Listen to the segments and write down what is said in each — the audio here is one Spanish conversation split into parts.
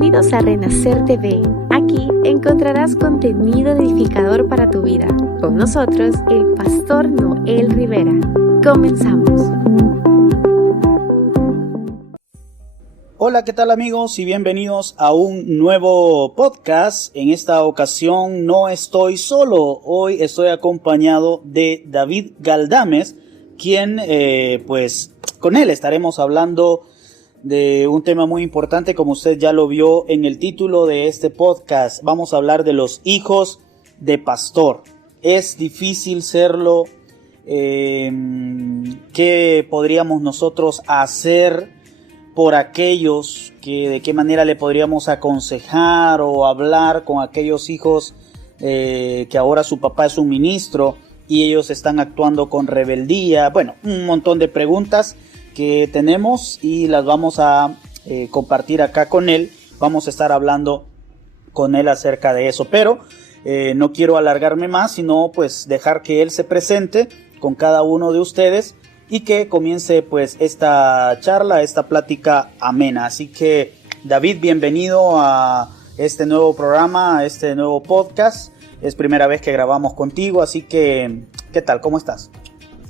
Bienvenidos a Renacer TV. Aquí encontrarás contenido edificador para tu vida. Con nosotros, el pastor Noel Rivera. Comenzamos. Hola, ¿qué tal amigos? Y bienvenidos a un nuevo podcast. En esta ocasión no estoy solo. Hoy estoy acompañado de David Galdames, quien, pues, con él estaremos hablando de un tema muy importante, como usted ya lo vio en el título de este podcast. Vamos a hablar de los hijos de pastor. ¿Es difícil serlo? ¿Qué podríamos nosotros hacer por aquellos que, de qué manera le podríamos aconsejar o hablar con aquellos hijos que ahora su papá es un ministro y ellos están actuando con rebeldía? Bueno, un montón de preguntas que tenemos y las vamos a compartir acá con él. Vamos a estar hablando con él acerca de eso, pero no quiero alargarme más, sino pues dejar que él se presente con cada uno de ustedes y que comience pues esta charla, esta plática amena. Así que David, bienvenido a este nuevo programa, a este nuevo podcast. Es primera vez que grabamos contigo, así que ¿qué tal? ¿Cómo estás?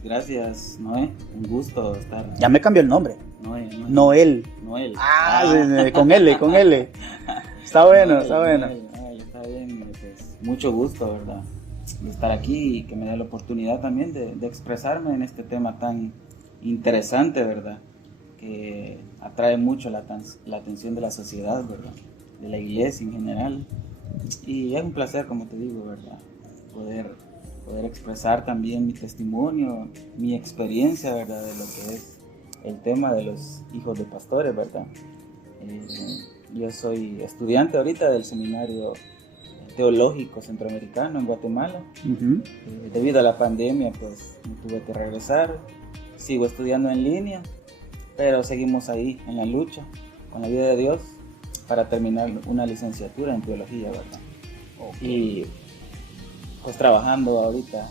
Gracias, Noé. Un gusto estar. Ya me cambió el nombre. Noel. Con L. Está bueno, Noel, está bueno. Está bien, pues, mucho gusto, ¿verdad? De estar aquí y que me dé la oportunidad también de expresarme en este tema tan interesante, ¿verdad? Que atrae mucho la atención de la sociedad, ¿verdad? De la iglesia en general. Y es un placer, como te digo, ¿verdad? Poder expresar también mi testimonio, mi experiencia, ¿verdad? De lo que es el tema de los hijos de pastores, ¿verdad? Yo soy estudiante ahorita del Seminario Teológico Centroamericano en Guatemala. Debido a la pandemia, pues me tuve que regresar. Sigo estudiando en línea, pero seguimos ahí en la lucha, con la ayuda de Dios, para terminar una licenciatura en teología, ¿verdad? Y pues trabajando ahorita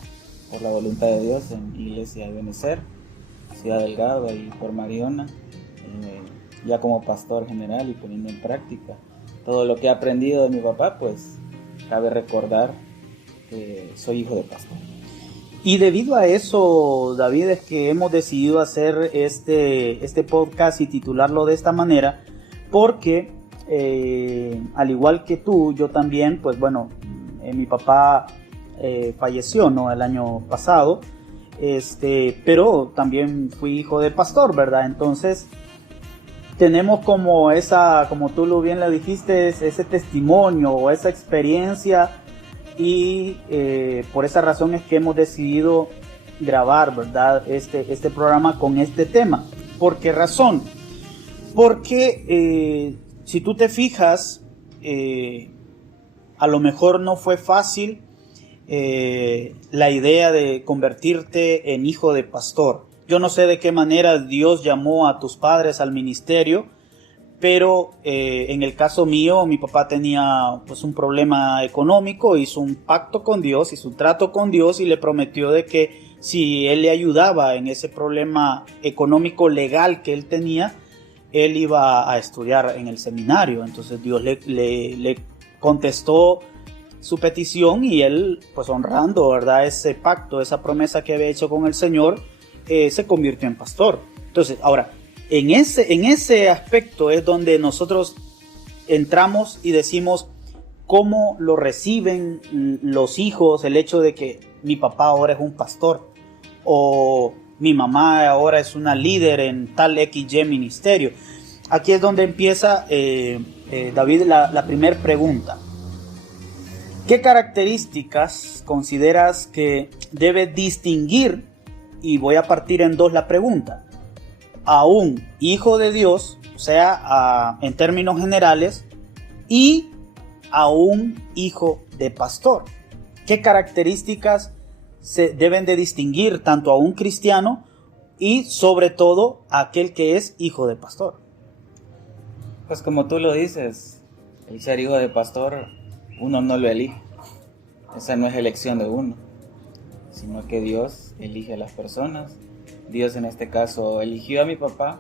por la voluntad de Dios en Iglesia de Benecer, Ciudad Delgado y por Mariona, ya como pastor general y poniendo en práctica todo lo que he aprendido de mi papá. Pues cabe recordar que soy hijo de pastor. Y debido a eso, David, es que hemos decidido hacer este podcast y titularlo de esta manera, porque al igual que tú, yo también, pues bueno, mi papá falleció, ¿no? El año pasado, pero también fui hijo de pastor, ¿verdad? Entonces tenemos como como tú lo bien le dijiste, ese testimonio o esa experiencia, y por esa razón es que hemos decidido grabar, ¿verdad? Este programa con este tema. ¿Por qué razón? Porque si tú te fijas, a lo mejor no fue fácil la idea de convertirte en hijo de pastor. Yo no sé de qué manera Dios llamó a tus padres al ministerio, pero en el caso mío, mi papá tenía pues un problema económico, hizo un pacto con Dios, hizo un trato con Dios y le prometió de que si él le ayudaba en ese problema económico legal que él tenía, él iba a estudiar en el seminario. Entonces Dios le contestó su petición y él, pues honrando, ¿verdad?, ese pacto, esa promesa que había hecho con el Señor, se convirtió en pastor. Entonces, ahora, en ese aspecto es donde nosotros entramos y decimos cómo lo reciben los hijos, el hecho de que mi papá ahora es un pastor o mi mamá ahora es una líder en tal XY ministerio. Aquí es donde empieza, David, la primera pregunta. ¿Qué características consideras que debe distinguir, y voy a partir en dos la pregunta, a un hijo de Dios, o sea, en términos generales, y a un hijo de pastor? ¿Qué características se deben de distinguir tanto a un cristiano y sobre todo a aquel que es hijo de pastor? Pues como tú lo dices, el ser hijo de pastor uno no lo elige. Esa no es elección de uno, sino que Dios elige a las personas. Dios en este caso eligió a mi papá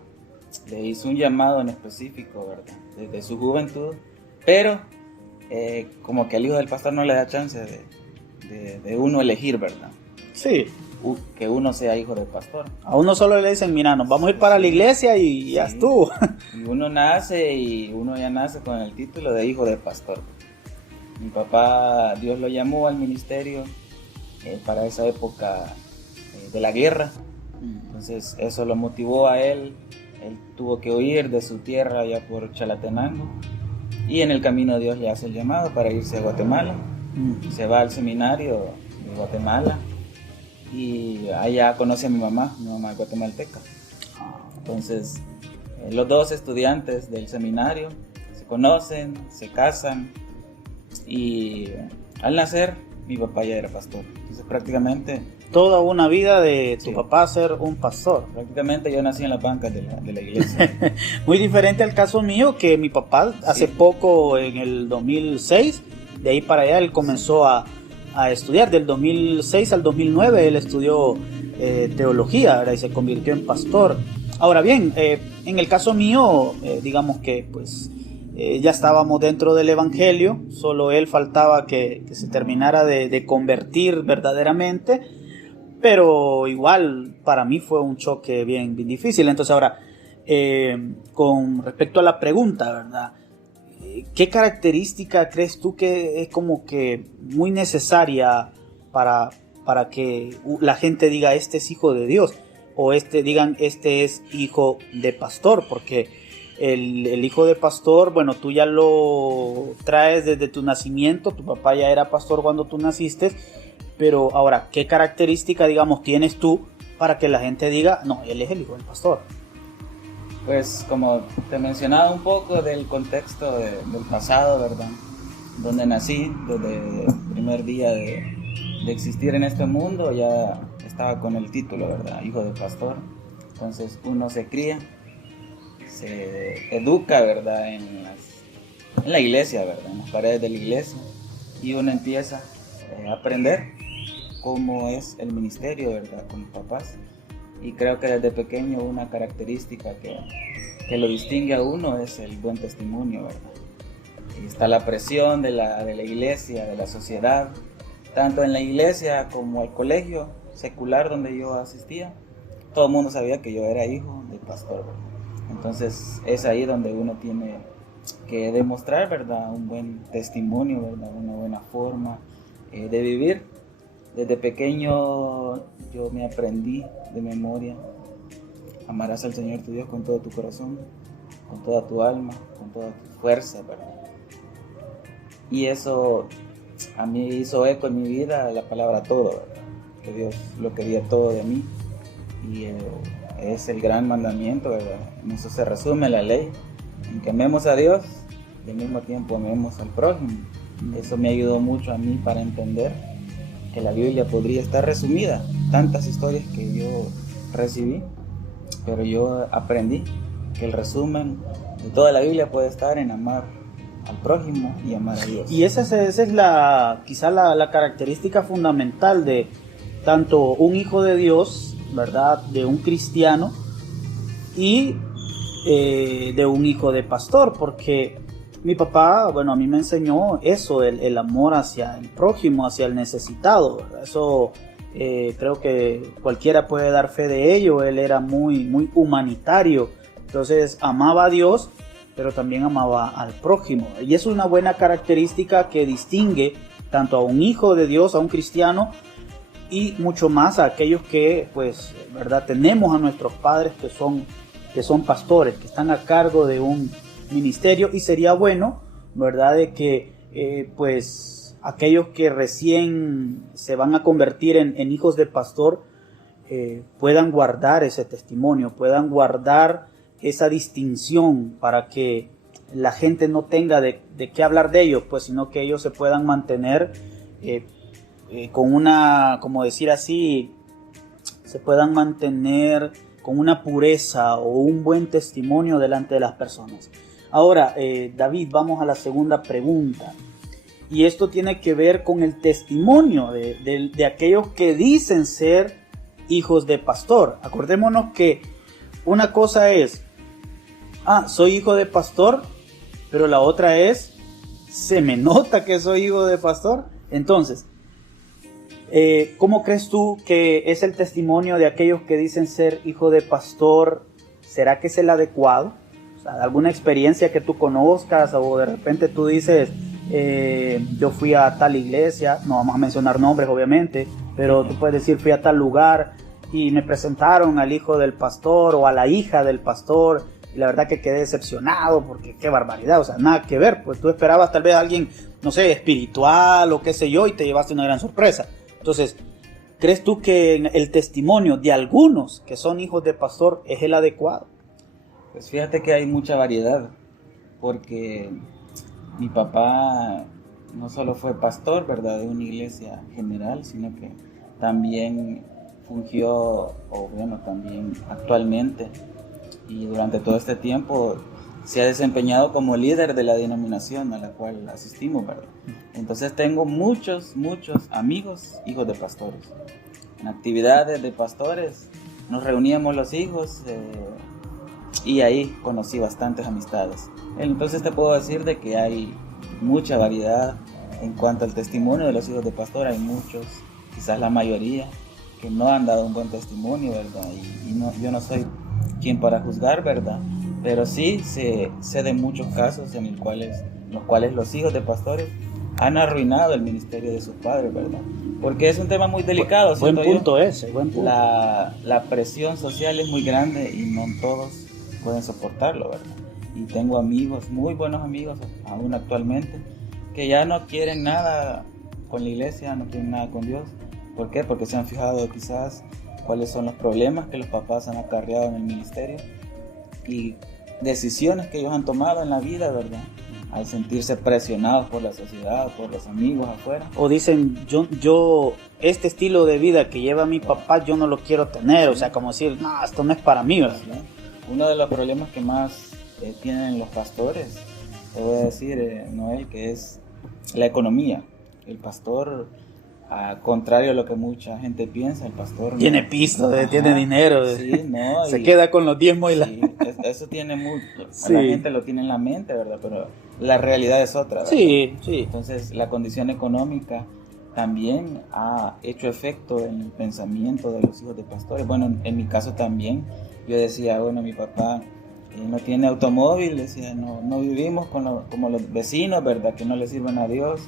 le hizo un llamado en específico, ¿verdad? Desde su juventud, pero como que al hijo del pastor no le da chance de uno elegir, ¿verdad? Sí. Que uno sea hijo del pastor. A uno solo le dicen, mira, nos vamos a ir para la iglesia y ya estuvo. Y uno nace y uno ya nace con el título de hijo de pastor. Mi papá, Dios lo llamó al ministerio para esa época de la guerra. Entonces eso lo motivó a él. Él tuvo que huir de su tierra allá por Chalatenango. Y en el camino Dios le hace el llamado para irse a Guatemala. Se va al seminario de Guatemala. Y allá conoce a mi mamá es guatemalteca. Entonces los dos estudiantes del seminario se conocen, se casan. Y al nacer mi papá ya era pastor. Entonces prácticamente toda una vida de tu Sí. papá ser un pastor. prácticamente yo nací en las bancas de la iglesia. Muy diferente al caso mío, que mi papá hace poco, en el 2006, de ahí para allá él comenzó a estudiar. Del 2006 al 2009 él estudió teología, ¿verdad? Y se convirtió en pastor. Ahora bien, en el caso mío, digamos que pues ya estábamos dentro del evangelio, solo él faltaba que se terminara de convertir verdaderamente, pero igual para mí fue un choque bien difícil. Entonces ahora, con respecto a la pregunta, ¿verdad? ¿Qué característica crees tú que es como que muy necesaria para que la gente diga este es hijo de Dios? O digan este es hijo de pastor, porque el hijo de pastor, bueno, tú ya lo traes desde tu nacimiento, tu papá ya era pastor cuando tú naciste, pero ahora, ¿qué característica, digamos, tienes tú para que la gente diga, no, él es el hijo del pastor? Pues como te mencionaba un poco del contexto del pasado, ¿verdad? Donde nací, desde el primer día de existir en este mundo, ya estaba con el título, ¿verdad? Hijo de pastor. Entonces uno se cría, se educa, ¿verdad? En la iglesia, ¿verdad? En las paredes de la iglesia. Y uno empieza a aprender cómo es el ministerio, ¿verdad? Con los papás. Y creo que desde pequeño una característica que lo distingue a uno es el buen testimonio, ¿verdad? Y está la presión de la iglesia, de la sociedad, tanto en la iglesia como al colegio secular donde yo asistía. Todo el mundo sabía que yo era hijo del pastor, ¿verdad? Entonces es ahí donde uno tiene que demostrar, ¿verdad? Un buen testimonio, ¿verdad? Una buena forma de vivir. Desde pequeño yo me aprendí de memoria: amarás al Señor tu Dios con todo tu corazón, con toda tu alma, con toda tu fuerza, ¿verdad? Y eso a mí hizo eco en mi vida, la palabra todo, ¿verdad? Que Dios lo quería todo de mí, y es el gran mandamiento, ¿verdad? En eso se resume la ley, en que amemos a Dios y al mismo tiempo amemos al prójimo. Eso me ayudó mucho a mí para entender que la Biblia podría estar resumida, tantas historias que yo recibí, pero yo aprendí que el resumen de toda la Biblia puede estar en amar al prójimo y amar a Dios. Y esa es quizá la característica fundamental de tanto un hijo de Dios, ¿verdad? De un cristiano y de un hijo de pastor, porque mi papá, bueno, a mí me enseñó eso, el amor hacia el prójimo, hacia el necesitado, ¿verdad? Eso creo que cualquiera puede dar fe de ello. Él era muy humanitario, entonces amaba a Dios, pero también amaba al prójimo, y es una buena característica que distingue tanto a un hijo de Dios, a un cristiano, y mucho más a aquellos que, pues, ¿verdad? Tenemos a nuestros padres que son pastores, que están a cargo de un ministerio, y sería bueno, ¿verdad?, de que pues aquellos que recién se van a convertir en hijos de pastor puedan guardar ese testimonio, puedan guardar esa distinción, para que la gente no tenga de qué hablar de ellos, pues, sino que ellos se puedan mantener con una, como decir así, se puedan mantener con una pureza o un buen testimonio delante de las personas. Ahora, David, vamos a la segunda pregunta. Y esto tiene que ver con el testimonio de aquellos que dicen ser hijos de pastor. Acordémonos que una cosa es soy hijo de pastor, pero la otra es, se me nota que soy hijo de pastor. Entonces, ¿cómo crees tú que es el testimonio de aquellos que dicen ser hijo de pastor? ¿Será que es el adecuado? O sea, alguna experiencia que tú conozcas, o de repente tú dices, yo fui a tal iglesia, no vamos a mencionar nombres obviamente, pero tú puedes decir, fui a tal lugar y me presentaron al hijo del pastor o a la hija del pastor, y la verdad que quedé decepcionado porque qué barbaridad, o sea, nada que ver, pues tú esperabas tal vez a alguien, no sé, espiritual o qué sé yo, y te llevaste una gran sorpresa. Entonces, ¿crees tú que el testimonio de algunos que son hijos de pastor es el adecuado? Pues fíjate que hay mucha variedad, porque mi papá no solo fue pastor, ¿verdad?, de una iglesia general, sino que también fungió, o bueno, también actualmente, y durante todo este tiempo se ha desempeñado como líder de la denominación a la cual asistimos, ¿verdad? Entonces tengo muchos amigos, hijos de pastores. En actividades de pastores nos reuníamos los hijos y ahí conocí bastantes amistades. Entonces te puedo decir de que hay mucha variedad en cuanto al testimonio de los hijos de pastor. Hay muchos, quizás la mayoría, que no han dado un buen testimonio, ¿verdad? Y no, yo no soy quien para juzgar, ¿verdad? Pero sí sé de muchos casos en los cuales los hijos de pastores han arruinado el ministerio de sus padres, ¿verdad? Porque es un tema muy delicado. Buen punto ese, buen punto. La presión social es muy grande y no todos pueden soportarlo, ¿verdad? Y tengo amigos, muy buenos amigos, aún actualmente, que ya no quieren nada con la iglesia, no quieren nada con Dios. ¿Por qué? Porque se han fijado quizás cuáles son los problemas que los papás han acarreado en el ministerio y decisiones que ellos han tomado en la vida, ¿verdad? Al sentirse presionados por la sociedad, por los amigos afuera. O dicen, yo este estilo de vida que lleva mi papá, yo no lo quiero tener. Sí. O sea, como decir, no, esto no es para mí, ¿verdad? Sí. Uno de los problemas que más tienen los pastores, te voy a decir, Noel, que es la economía. El pastor, a contrario a lo que mucha gente piensa, el pastor tiene piso, tiene dinero, sí, no, se queda con los diezmos y sí, eso tiene mucho, sí. La gente lo tiene en la mente, ¿verdad? Pero la realidad es otra, ¿verdad? Sí. Entonces la condición económica también ha hecho efecto en el pensamiento de los hijos de pastores. Bueno, en mi caso también, yo decía, bueno, mi papá no tiene automóvil, decía, no vivimos como los vecinos, ¿verdad? Que no le sirven a Dios,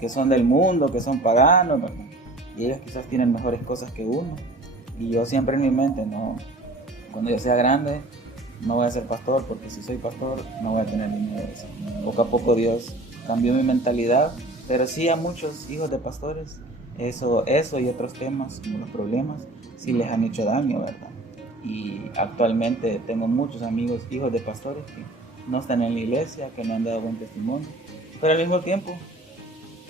que son del mundo, que son paganos, ¿verdad? Y ellos quizás tienen mejores cosas que uno. Y yo siempre en mi mente, no, cuando yo sea grande, no voy a ser pastor, porque si soy pastor, no voy a tener dinero. Poco a poco Dios cambió mi mentalidad, pero sí a muchos hijos de pastores, eso y otros temas, como los problemas, sí les han hecho daño, ¿verdad? Y actualmente tengo muchos amigos, hijos de pastores, que no están en la iglesia, que no han dado buen testimonio, pero al mismo tiempo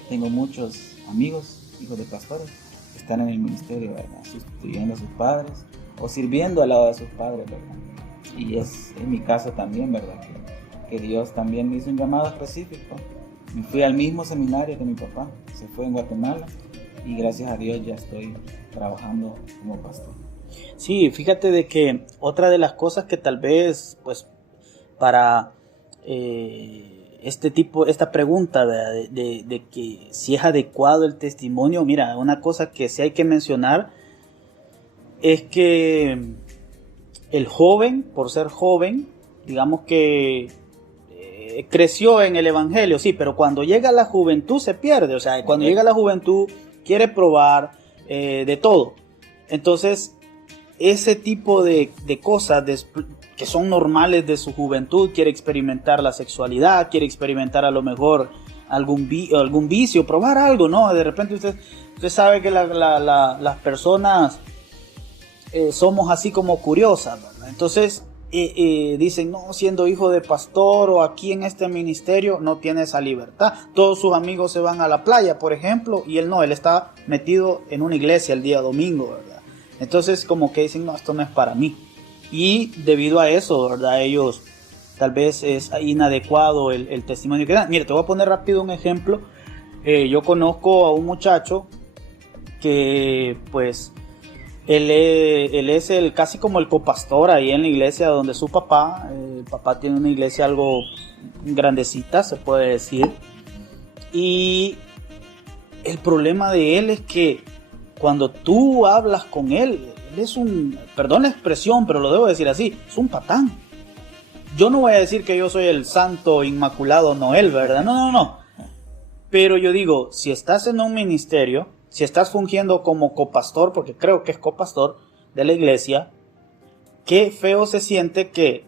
tengo muchos amigos, hijos de pastores, que están en el ministerio, ¿verdad? Sustituyendo a sus padres o sirviendo al lado de sus padres, ¿verdad? Y es en mi caso también, ¿verdad? Que Dios también me hizo un llamado específico. Me fui al mismo seminario que mi papá, se fue en Guatemala, y gracias a Dios ya estoy trabajando como pastor. Sí, fíjate de que otra de las cosas que tal vez, pues, para esta pregunta de que si es adecuado el testimonio, mira, una cosa que sí hay que mencionar es que el joven, por ser joven, digamos que creció en el evangelio, sí, pero cuando llega la juventud se pierde, o sea, cuando llega la juventud quiere probar de todo. Entonces, ese tipo de cosas que son normales de su juventud, quiere experimentar la sexualidad, quiere experimentar a lo mejor algún vicio, probar algo, ¿no? De repente usted sabe que las personas somos así como curiosas, ¿verdad? Entonces dicen, no, siendo hijo de pastor o aquí en este ministerio no tiene esa libertad. Todos sus amigos se van a la playa, por ejemplo, y él está metido en una iglesia el día domingo, ¿verdad? Entonces como que dicen, no, esto no es para mí. Y debido a eso, ¿verdad? Ellos tal vez es inadecuado el testimonio que dan. Mira, te voy a poner rápido un ejemplo. Yo conozco a un muchacho que pues Él es el casi como el copastor ahí en la iglesia donde su papá, el papá tiene una iglesia algo grandecita, se puede decir. Y el problema de él es que cuando tú hablas con él es un, perdón la expresión, pero lo debo decir así, es un patán. Yo no voy a decir que yo soy el santo inmaculado Noel, ¿verdad? No. Pero yo digo, si estás en un ministerio, si estás fungiendo como copastor, porque creo que es copastor de la iglesia, qué feo se siente que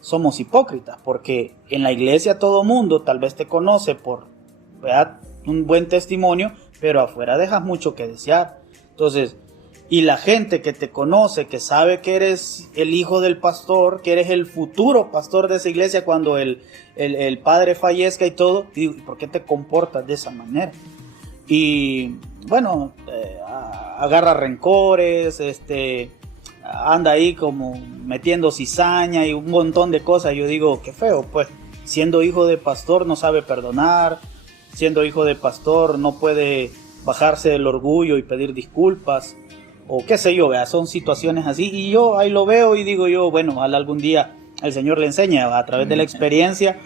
somos hipócritas, porque en la iglesia todo mundo tal vez te conoce por, ¿verdad?, un buen testimonio, pero afuera dejas mucho que desear. Entonces, y la gente que te conoce, que sabe que eres el hijo del pastor, que eres el futuro pastor de esa iglesia cuando el padre fallezca y todo, y digo, ¿por qué te comportas de esa manera? Y bueno, agarra rencores, anda ahí como metiendo cizaña y un montón de cosas. Yo digo, qué feo, pues, siendo hijo de pastor no sabe perdonar, siendo hijo de pastor no puede bajarse del orgullo y pedir disculpas, o qué sé yo, ¿verdad? Son situaciones así, y yo ahí lo veo y digo yo, bueno, ojalá algún día el Señor le enseñe, a través de la experiencia,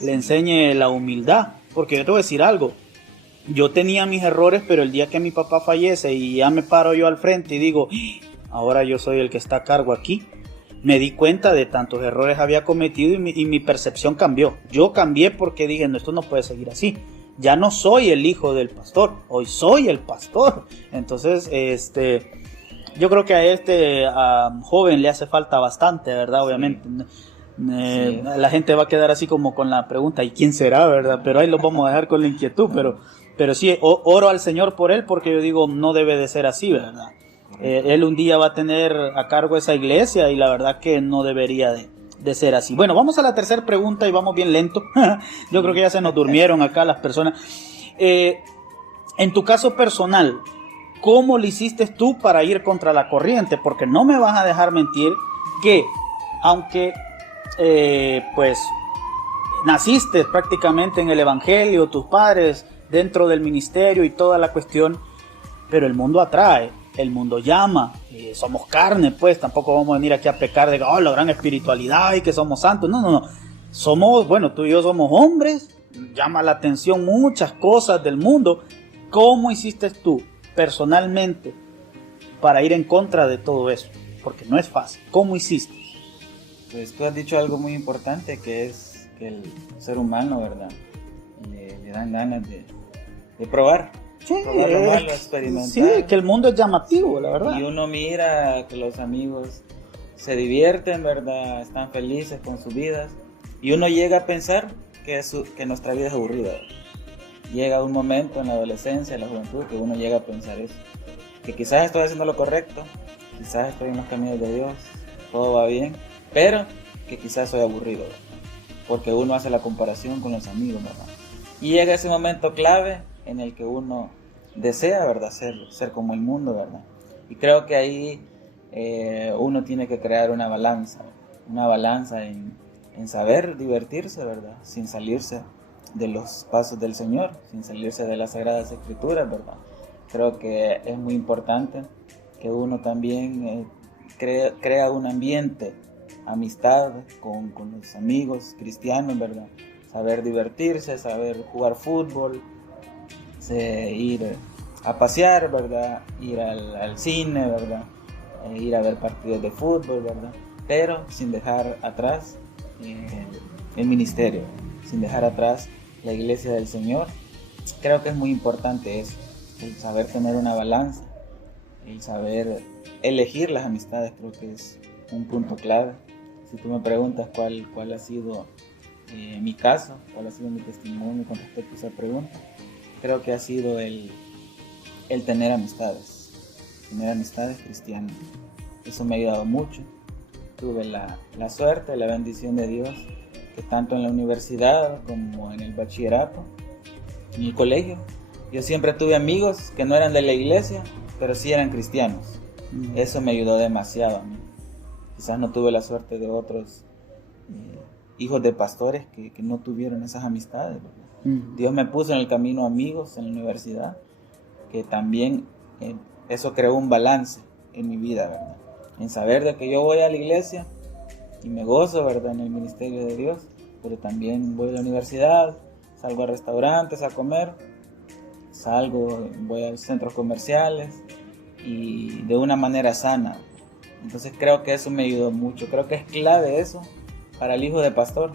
le enseñe la humildad, porque yo te voy a decir algo, yo tenía mis errores, pero el día que mi papá fallece y ya me paro yo al frente y digo, ahora yo soy el que está a cargo aquí, me di cuenta de tantos errores había cometido y mi percepción cambió. Yo cambié porque dije, no, esto no puede seguir así. Ya no soy el hijo del pastor, hoy soy el pastor. Entonces, yo creo que a joven le hace falta bastante, ¿verdad? Obviamente. Sí. La gente va a quedar así como con la pregunta, ¿y quién será, verdad? Pero ahí lo vamos a dejar con la inquietud, pero sí, oro al Señor por él, porque yo digo, no debe de ser así, ¿verdad? Él un día va a tener a cargo esa iglesia y la verdad que no debería de ser así. Bueno, vamos a la tercera pregunta y vamos bien lento. Yo creo que ya se nos durmieron acá las personas. En tu caso personal, ¿cómo le hiciste tú para ir contra la corriente? Porque no me vas a dejar mentir que, aunque pues naciste prácticamente en el evangelio, tus padres dentro del ministerio y toda la cuestión, pero el mundo atrae, el mundo llama, somos carne, pues tampoco vamos a venir aquí a pecar de la gran espiritualidad y que somos santos, no, somos, bueno, tú y yo somos hombres, llama la atención muchas cosas del mundo. ¿Cómo hiciste tú personalmente para ir en contra de todo eso? Porque no es fácil. ¿Cómo hiciste? Pues tú has dicho algo muy importante, que es que el ser humano, ¿verdad? Le dan ganas de probar. Sí, probar lo malo, experimentar. Sí, que el mundo es llamativo, la verdad. Y uno mira que los amigos se divierten, ¿verdad? Están felices con sus vidas. Y uno llega a pensar que nuestra vida es aburrida, ¿verdad? Llega un momento en la adolescencia, en la juventud, que uno llega a pensar eso. Que quizás estoy haciendo lo correcto, quizás estoy en los caminos de Dios, todo va bien, pero que quizás soy aburrido, ¿verdad? Porque uno hace la comparación con los amigos, ¿verdad? Y llega ese momento clave en el que uno desea, ¿verdad?, ser como el mundo, ¿verdad? Y creo que ahí uno tiene que crear una balanza en saber divertirse, ¿verdad?, sin salirse de los pasos del Señor, sin salirse de las Sagradas Escrituras, ¿verdad? Creo que es muy importante que uno también crea un ambiente, amistad con los amigos cristianos, ¿verdad? Saber divertirse, saber jugar fútbol, ir a pasear, ¿verdad? Ir al cine, ¿verdad? Ir a ver partidos de fútbol, ¿verdad? Pero sin dejar atrás el ministerio, sin dejar atrás la iglesia del Señor. Creo que es muy importante eso, el saber tener una balanza, el saber elegir las amistades. Creo que es un punto clave. Si tú me preguntas cuál ha sido mi caso, cuál ha sido mi testimonio con respecto a esa pregunta, creo que ha sido el tener amistades cristianas. Eso me ha ayudado mucho. Tuve la suerte, la bendición de Dios, que tanto en la universidad como en el bachillerato, en el colegio, yo siempre tuve amigos que no eran de la iglesia, pero sí eran cristianos. Eso me ayudó demasiado a mí. Quizás no tuve la suerte de otros hijos de pastores que no tuvieron esas amistades, ¿verdad? Dios me puso en el camino amigos en la universidad, que también eso creó un balance en mi vida, ¿verdad? En saber de que yo voy a la iglesia y me gozo, ¿verdad? En el ministerio de Dios, pero también voy a la universidad, salgo a restaurantes a comer, voy a los centros comerciales y de una manera sana. Entonces creo que eso me ayudó mucho, creo que es clave eso para el hijo de pastor,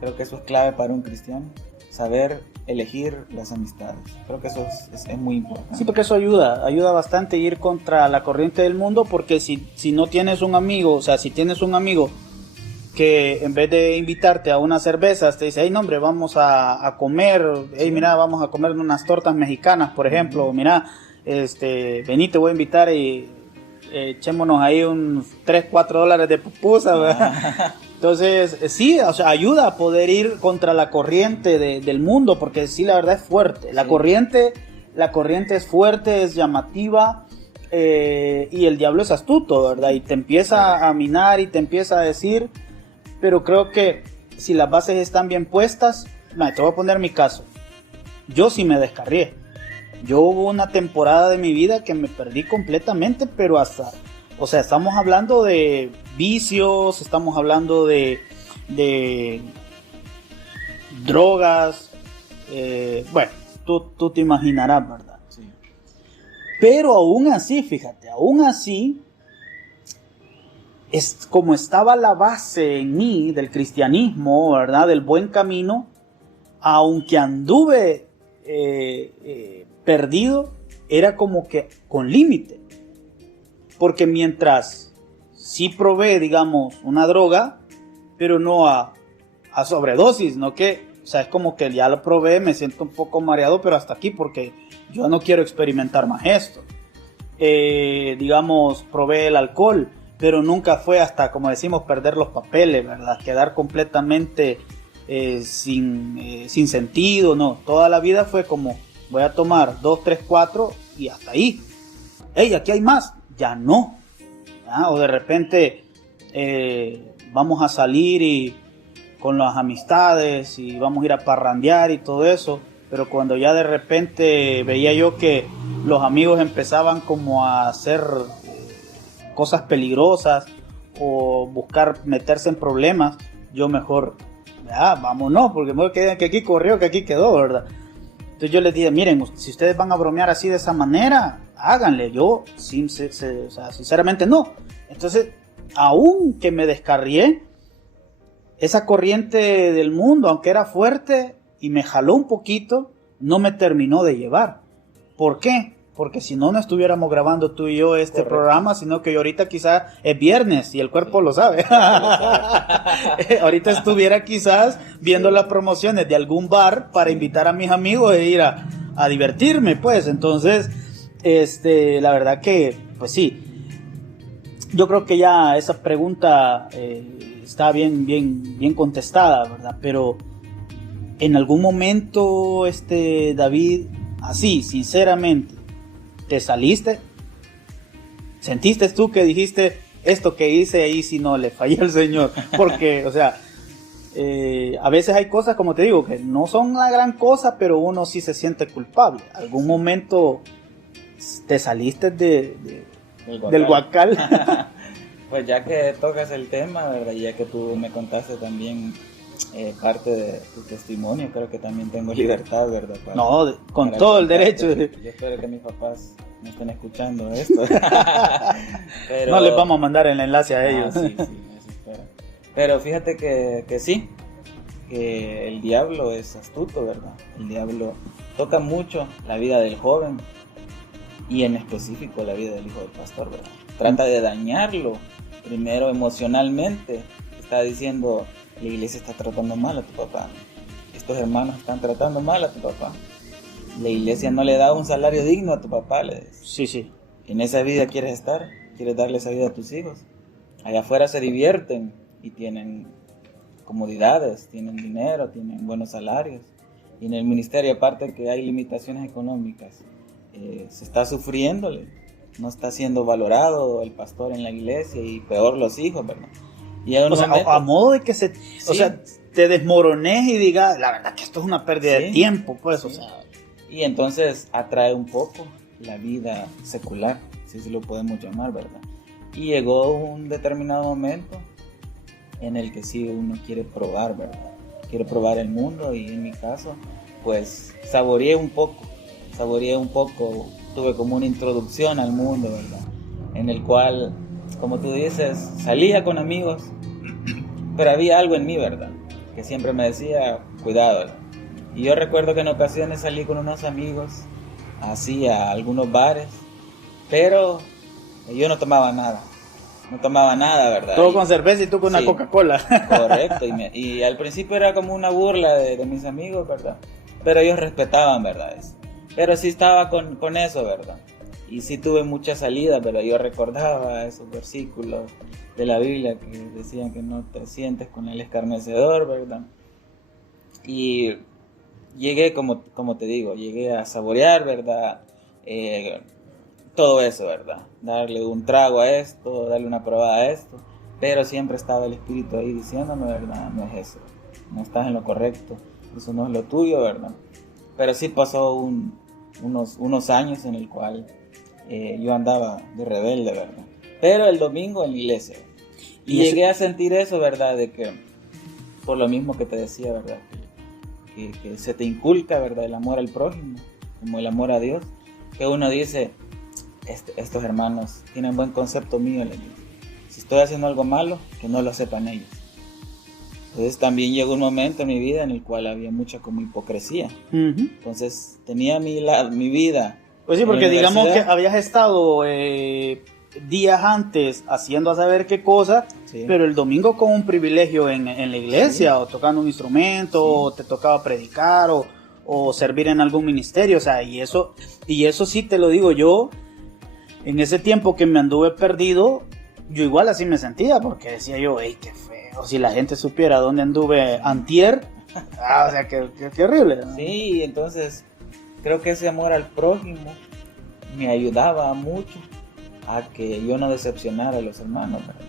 creo que eso es clave para un cristiano, saber elegir las amistades. Creo que eso es muy importante. Sí, porque eso ayuda bastante ir contra la corriente del mundo, porque si no tienes un amigo, o sea, si tienes un amigo que en vez de invitarte a unas cervezas te dice, hey, no hombre, vamos a comer, hey, mira, vamos a comer unas tortas mexicanas, por ejemplo, mira, vení, te voy a invitar y echémonos ahí un $3-4 de pupusa, ¿verdad? Entonces, sí, o sea, ayuda a poder ir contra la corriente del mundo, porque sí, la verdad es fuerte. La corriente es fuerte, es llamativa, y el diablo es astuto, ¿verdad? Y te empieza a minar y te empieza a decir, pero creo que si las bases están bien puestas, te voy a poner mi caso. Yo sí me descarrié. Yo hubo una temporada de mi vida que me perdí completamente, pero hasta... O sea, estamos hablando de vicios, estamos hablando de drogas, bueno, tú te imaginarás, ¿verdad? Sí. Pero aún así, fíjate, es como estaba la base en mí del cristianismo, ¿verdad? Del buen camino, aunque anduve perdido, era como que con límite. Porque mientras sí probé, digamos, una droga, pero no a sobredosis, ¿no? O sea, es como que ya lo probé, me siento un poco mareado, pero hasta aquí, porque yo no quiero experimentar más esto. Digamos, probé el alcohol, pero nunca fue hasta, como decimos, perder los papeles, ¿verdad? Quedar completamente sin sentido, no. Toda la vida fue como, voy a tomar 2, 3, 4 y hasta ahí. ¡Ey, aquí hay más! Ya no, ¿ya? O de repente vamos a salir y con las amistades y vamos a ir a parrandear y todo eso, pero cuando ya de repente veía yo que los amigos empezaban como a hacer cosas peligrosas o buscar meterse en problemas, yo mejor, ya, vámonos, porque mejor que aquí corrió, que aquí quedó, ¿verdad? Entonces yo les dije, miren, si ustedes van a bromear así de esa manera, háganle. Yo, sinceramente, no. Entonces, aún que me descarrié, esa corriente del mundo, aunque era fuerte y me jaló un poquito, no me terminó de llevar. ¿Por qué? Porque si no, no estuviéramos grabando tú y yo este programa, sino que yo ahorita quizás es viernes y el cuerpo lo sabe. Ahorita estuviera quizás viendo las promociones de algún bar para invitar a mis amigos e ir a divertirme, pues. Entonces, la verdad que, pues sí, yo creo que ya esa pregunta está bien contestada, ¿verdad? Pero en algún momento, David, así, sinceramente, ¿te saliste? ¿Sentiste tú que dijiste esto que hice ahí si no le fallé al Señor? Porque, o sea, a veces hay cosas, como te digo, que no son la gran cosa, pero uno sí se siente culpable. ¿Algún momento te saliste del guacal? Pues ya que tocas el tema, ¿verdad? Y ya que tú me contaste también parte de tu testimonio, creo que también tengo libertad, ¿verdad? Con todo el derecho. Yo espero que mis papás no estén escuchando esto. Pero, no les vamos a mandar el enlace a ellos. Sí, eso espero. Pero fíjate que sí, que el diablo es astuto, ¿verdad? El diablo toca mucho la vida del joven y en específico la vida del hijo del pastor, ¿verdad? Trata de dañarlo, primero emocionalmente, está diciendo, la iglesia está tratando mal a tu papá, estos hermanos están tratando mal a tu papá, la iglesia no le da un salario digno a tu papá, le dice. Sí. En esa vida quieres estar, quieres darle esa vida a tus hijos. Allá afuera se divierten y tienen comodidades, tienen dinero, tienen buenos salarios. Y en el ministerio, aparte que hay limitaciones económicas, se está sufriéndole, no está siendo valorado el pastor en la iglesia y peor los hijos, ¿verdad? Y a modo de que te desmorones y digas, la verdad que esto es una pérdida de tiempo, pues, sí. O sea. Y entonces atrae un poco la vida secular, así se lo podemos llamar, ¿verdad? Y llegó un determinado momento en el que sí uno quiere probar, ¿verdad? Quiere probar el mundo, y en mi caso, pues saboreé un poco, tuve como una introducción al mundo, ¿verdad? En el cual, como tú dices, salía con amigos, pero había algo en mí, ¿verdad? Que siempre me decía, cuidado, ¿verdad? Y yo recuerdo que en ocasiones salí con unos amigos, así a algunos bares, pero yo no tomaba nada, ¿verdad? Todo con cerveza y tú con una Coca-Cola. Correcto, y al principio era como una burla de mis amigos, ¿verdad? Pero ellos respetaban, ¿verdad? Eso. Pero sí estaba con eso, ¿verdad? Y sí tuve muchas salidas, ¿verdad? Yo recordaba esos versículos de la Biblia que decían que no te sientes con el escarnecedor, ¿verdad? Y llegué, como te digo, llegué a saborear, ¿verdad? Todo eso, ¿verdad? Darle un trago a esto, darle una probada a esto, pero siempre estaba el Espíritu ahí diciéndome, ¿verdad? No es eso, no estás en lo correcto, eso no es lo tuyo, ¿verdad? Pero sí pasó unos años en el cual yo andaba de rebelde, ¿verdad? Pero el domingo en la iglesia, y llegué a sentir eso, ¿verdad? De que, por lo mismo que te decía, ¿verdad? Que se te inculca, ¿verdad? El amor al prójimo, como el amor a Dios, que uno dice, estos hermanos tienen buen concepto mío, les digo. Si estoy haciendo algo malo, que no lo sepan ellos. Entonces también llegó un momento en mi vida en el cual había mucha como hipocresía. Uh-huh. Entonces tenía mi vida. Pues sí, porque digamos que habías estado días antes haciendo a saber qué cosa, sí, pero el domingo con un privilegio en la iglesia, sí, o tocando un instrumento, sí, o te tocaba predicar, o servir en algún ministerio, o sea, y eso sí te lo digo yo. En ese tiempo que me anduve perdido, yo igual así me sentía, porque decía yo, ¡ey, qué feo! Si la gente supiera dónde anduve antier, o sea, qué horrible, ¿no? Sí, entonces creo que ese amor al prójimo me ayudaba mucho a que yo no decepcionara a los hermanos, ¿verdad?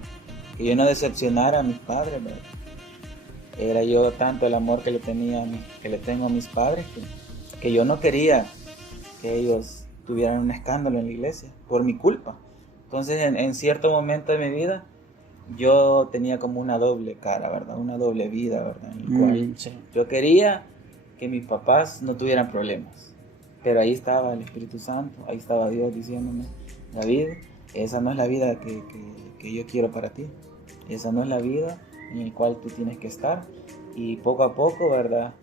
Que yo no decepcionara a mis padres, ¿verdad? Era yo tanto el amor que le tengo a mis padres, que yo no quería que ellos tuvieran un escándalo en la iglesia por mi culpa. Entonces en cierto momento de mi vida yo tenía como una doble cara, ¿verdad? Una doble vida, ¿verdad? En el cual sí, yo quería que mis papás no tuvieran problemas, pero ahí estaba el Espíritu Santo, ahí estaba Dios diciéndome, David, esa no es la vida que yo quiero para ti, esa no es la vida en la cual tú tienes que estar. Y poco a poco, ¿verdad?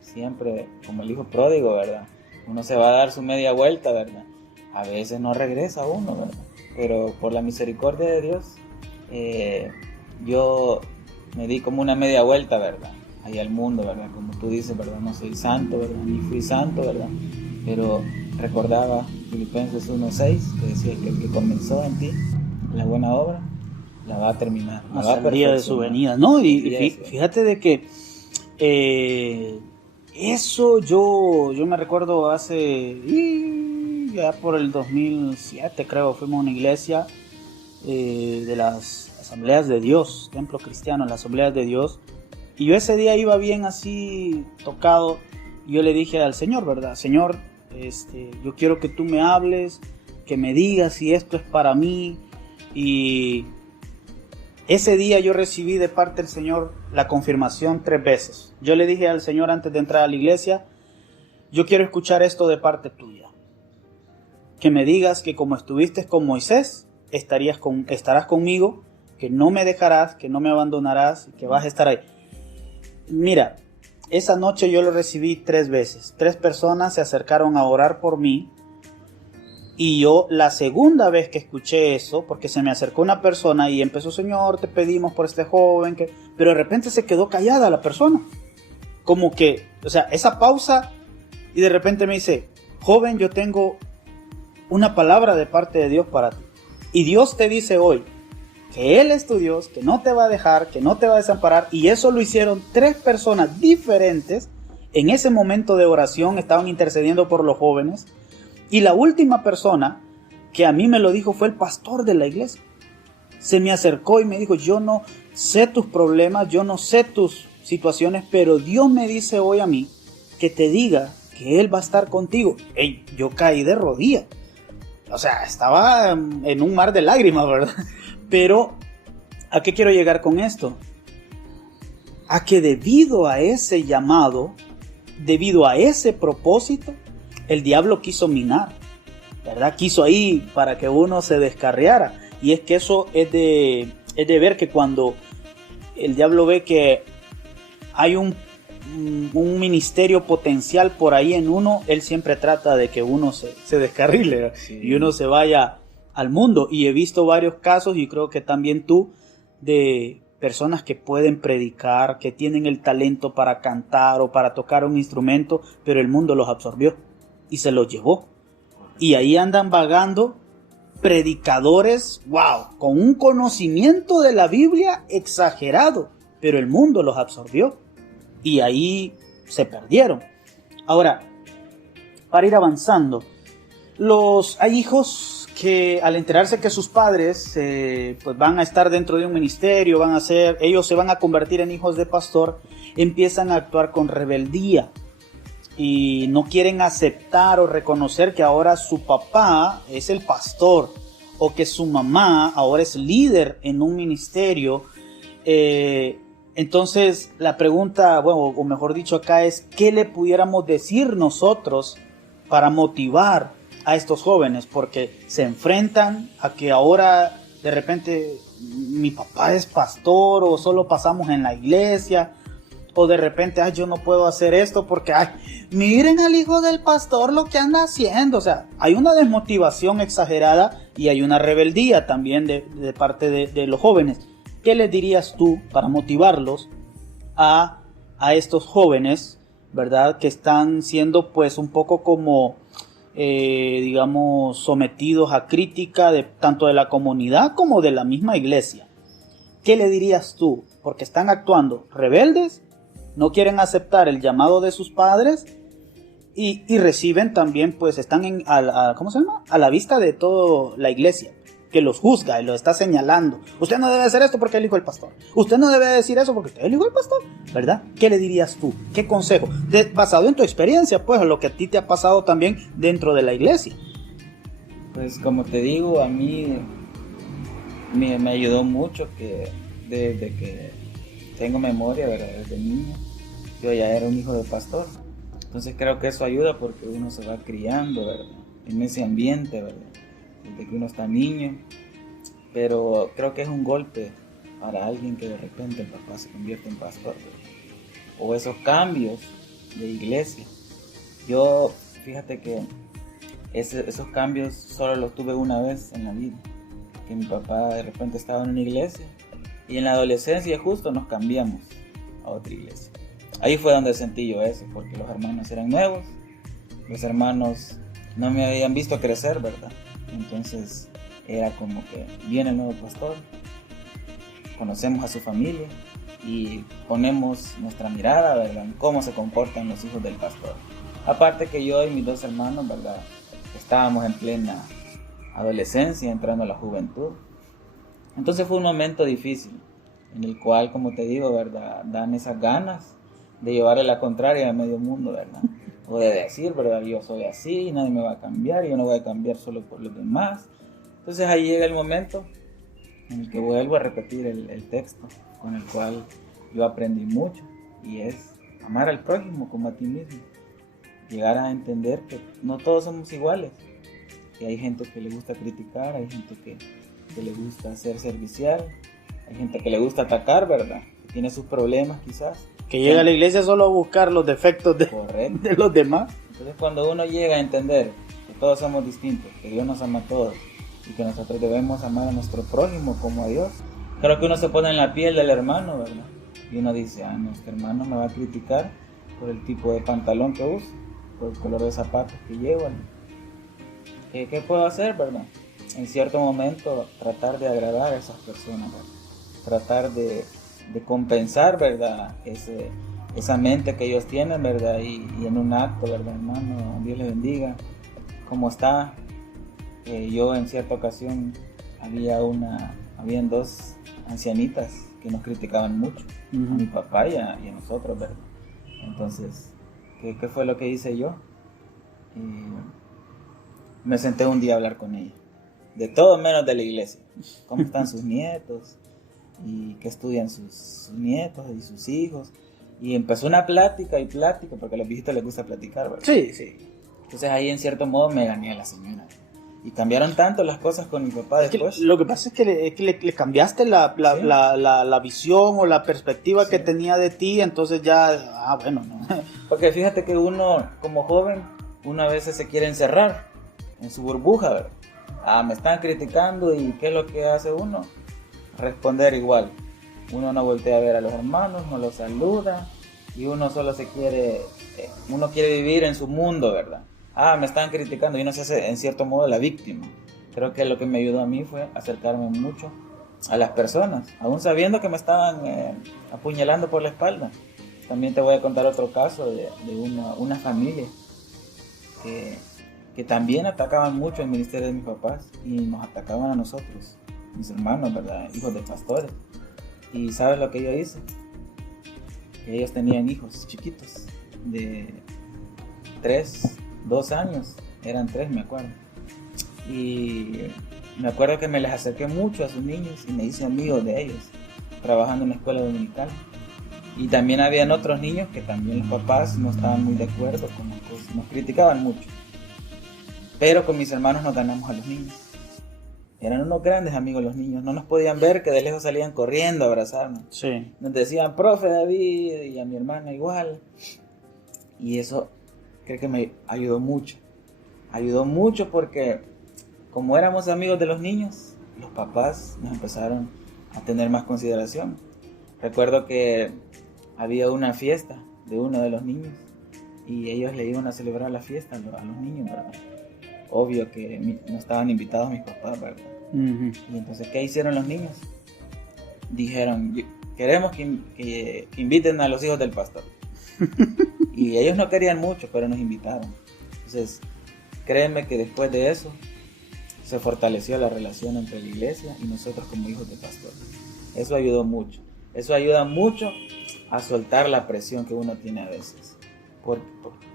Siempre como el hijo pródigo, ¿verdad? Uno se va a dar su media vuelta, ¿verdad? A veces no regresa uno, ¿verdad? Pero por la misericordia de Dios, yo me di como una media vuelta, ¿verdad? Ahí al mundo, ¿verdad? Como tú dices, ¿verdad? No soy santo, ¿verdad? Ni fui santo, ¿verdad? Pero recordaba Filipenses 1:6, que decía que el que comenzó en ti la buena obra, la va a terminar. Hasta el día de su venida, ¿no? Y fíjate de que eso yo me recuerdo ya por el 2007, creo, fuimos a una iglesia de las Asambleas de Dios, Templo Cristiano, las Asambleas de Dios, y yo ese día iba bien así tocado, y yo le dije al Señor, ¿verdad? Señor, yo quiero que tú me hables, que me digas si esto es para mí. Y ese día yo recibí de parte del Señor la confirmación 3 veces. Yo le dije al Señor antes de entrar a la iglesia, yo quiero escuchar esto de parte tuya. Que me digas que como estuviste con Moisés, estarás conmigo, que no me dejarás, que no me abandonarás, que vas a estar ahí. Mira, esa noche yo lo recibí 3 veces. 3 personas se acercaron a orar por mí. Y yo la segunda vez que escuché eso, porque se me acercó una persona y empezó, Señor, te pedimos por este joven, pero de repente se quedó callada la persona. Como que, o sea, esa pausa, y de repente me dice, joven, yo tengo una palabra de parte de Dios para ti. Y Dios te dice hoy que Él es tu Dios, que no te va a dejar, que no te va a desamparar. Y eso lo hicieron 3 personas diferentes. En ese momento de oración estaban intercediendo por los jóvenes. Y la última persona que a mí me lo dijo fue el pastor de la iglesia. Se me acercó y me dijo, yo no sé tus problemas, yo no sé tus situaciones, pero Dios me dice hoy a mí que te diga que Él va a estar contigo. Yo caí de rodillas. o sea, estaba en un mar de lágrimas, ¿verdad? Pero, ¿a qué quiero llegar con esto? A que debido a ese llamado, debido a ese propósito, el diablo quiso minar, ¿verdad? Quiso ahí para que uno se descarriara. Y es que eso es de ver que cuando el diablo ve que hay un ministerio potencial por ahí en uno, él siempre trata de que uno se descarrile, sí, y uno se vaya al mundo. Y he visto varios casos, y creo que también tú, de personas que pueden predicar, que tienen el talento para cantar o para tocar un instrumento, pero el mundo los absorbió y se los llevó. Y ahí andan vagando predicadores, wow, con un conocimiento de la Biblia exagerado, pero el mundo los absorbió y ahí se perdieron. Ahora, para ir avanzando, hay hijos que al enterarse que sus padres pues van a estar dentro de un ministerio, ellos se van a convertir en hijos de pastor, empiezan a actuar con rebeldía y no quieren aceptar o reconocer que ahora su papá es el pastor o que su mamá ahora es líder en un ministerio. Entonces la pregunta, bueno, o mejor dicho acá es, ¿qué le pudiéramos decir nosotros para motivar a estos jóvenes? Porque se enfrentan a que ahora de repente mi papá es pastor, o solo pasamos en la iglesia, o de repente, yo no puedo hacer esto porque, miren al hijo del pastor lo que anda haciendo. O sea, hay una desmotivación exagerada y hay una rebeldía también de parte de los jóvenes. ¿Qué les dirías tú para motivarlos a estos jóvenes, verdad, que están siendo pues un poco como, digamos, sometidos a crítica tanto de la comunidad como de la misma iglesia? ¿Qué le dirías tú? Porque están actuando rebeldes, no quieren aceptar el llamado de sus padres y reciben también, pues están ¿cómo se llama? A la vista de toda la iglesia, que los juzga y los está señalando. Usted no debe hacer esto porque es el hijo del pastor. Usted no debe decir eso porque usted es el hijo del pastor, ¿verdad? ¿Qué le dirías tú? ¿Qué consejo? Basado en tu experiencia, pues, lo que a ti te ha pasado también dentro de la iglesia. Pues como te digo, a mí me ayudó mucho que desde que tengo memoria, ¿verdad? Desde niño, yo ya era un hijo de pastor. Entonces creo que eso ayuda porque uno se va criando, ¿verdad? En ese ambiente, ¿verdad? Desde que uno está niño. Pero creo que es un golpe para alguien que de repente el papá se convierte en pastor, ¿verdad? O esos cambios de iglesia. Yo, fíjate que esos cambios solo los tuve una vez en la vida. Que mi papá de repente estaba en una iglesia y en la adolescencia justo nos cambiamos a otra iglesia. Ahí fue donde sentí yo eso, porque los hermanos eran nuevos, los hermanos no me habían visto crecer, ¿verdad? Entonces era como que viene el nuevo pastor, conocemos a su familia y ponemos nuestra mirada, ¿verdad?, en cómo se comportan los hijos del pastor. Aparte que yo y mis dos hermanos, ¿verdad?, estábamos en plena adolescencia, entrando a la juventud. Entonces fue un momento difícil, en el cual, como te digo, ¿verdad?, dan esas ganas de llevarle la contraria a medio mundo, ¿verdad? O de decir, ¿verdad?, yo soy así, nadie me va a cambiar, yo no voy a cambiar solo por los demás. Entonces ahí llega el momento en el que vuelvo a repetir el texto con el cual yo aprendí mucho, y es amar al prójimo como a ti mismo. Llegar a entender que no todos somos iguales, que hay gente que le gusta criticar, hay gente que le gusta ser servicial, hay gente que le gusta atacar, ¿verdad?, que tiene sus problemas quizás. Que llega a la iglesia solo a buscar los defectos de los demás. Entonces cuando uno llega a entender que todos somos distintos, que Dios nos ama a todos y que nosotros debemos amar a nuestro prójimo como a Dios, creo que uno se pone en la piel del hermano, ¿verdad? Y uno dice, nuestro hermano me va a criticar por el tipo de pantalón que uso, por el color de zapatos que llevo. ¿Qué puedo hacer, verdad? En cierto momento tratar de agradar a esas personas, ¿verdad? Tratar de compensar, ¿verdad?, esa mente que ellos tienen, ¿verdad? Y en un acto, ¿verdad, hermano? Dios les bendiga. ¿Cómo está? Yo en cierta ocasión habían dos ancianitas que nos criticaban mucho, a mi papá y a nosotros, ¿verdad? Entonces, ¿qué fue lo que hice yo? Me senté un día a hablar con ella, de todo menos de la iglesia. ¿Cómo están sus nietos? Y qué estudian sus nietos y sus hijos. Y empezó una plática, porque a los viejitos les gusta platicar, ¿verdad? Sí, sí. Entonces ahí en cierto modo me gané a la señora. Y cambiaron tanto las cosas con mi papá después. Lo que pasa es que le cambiaste la visión o la perspectiva que tenía de ti, entonces ya, bueno, no. Porque fíjate que uno, como joven, uno a veces se quiere encerrar en su burbuja, ¿verdad? Me están criticando, y ¿qué es lo que hace uno? Responder igual. Uno no voltea a ver a los hermanos, no los saluda, y uno solo uno quiere vivir en su mundo, ¿verdad? Me están criticando, y uno se hace en cierto modo la víctima. Creo que lo que me ayudó a mí fue acercarme mucho a las personas, aún sabiendo que me estaban apuñalando por la espalda. También te voy a contar otro caso de una familia que también atacaban mucho el ministerio de mis papás, y nos atacaban a nosotros, mis hermanos, ¿verdad? Hijos de pastores. Y ¿sabes lo que yo hice? Que ellos tenían hijos chiquitos de 2 años, eran 3, me acuerdo. Y me acuerdo que me les acerqué mucho a sus niños y me hice amigo de ellos, trabajando en la escuela dominical. Y también habían otros niños que también los papás no estaban muy de acuerdo con las cosas, nos criticaban mucho. Pero con mis hermanos nos ganamos a los niños. Eran unos grandes amigos los niños, no nos podían ver, que de lejos salían corriendo a abrazarnos. Sí. Nos decían, profe David, y a mi hermana igual. Y eso creo que me ayudó mucho. Ayudó mucho porque como éramos amigos de los niños, los papás nos empezaron a tener más consideración. Recuerdo que había una fiesta de uno de los niños y ellos le iban a celebrar la fiesta a los niños, ¿verdad? Obvio que no estaban invitados mis papás, ¿verdad? Uh-huh. Y entonces, ¿qué hicieron los niños? Dijeron, queremos que inviten a los hijos del pastor. Y ellos no querían mucho, pero nos invitaron. Entonces, créeme que después de eso se fortaleció la relación entre la iglesia y nosotros como hijos de pastor. Eso ayudó mucho. Eso ayuda mucho a soltar la presión que uno tiene a veces.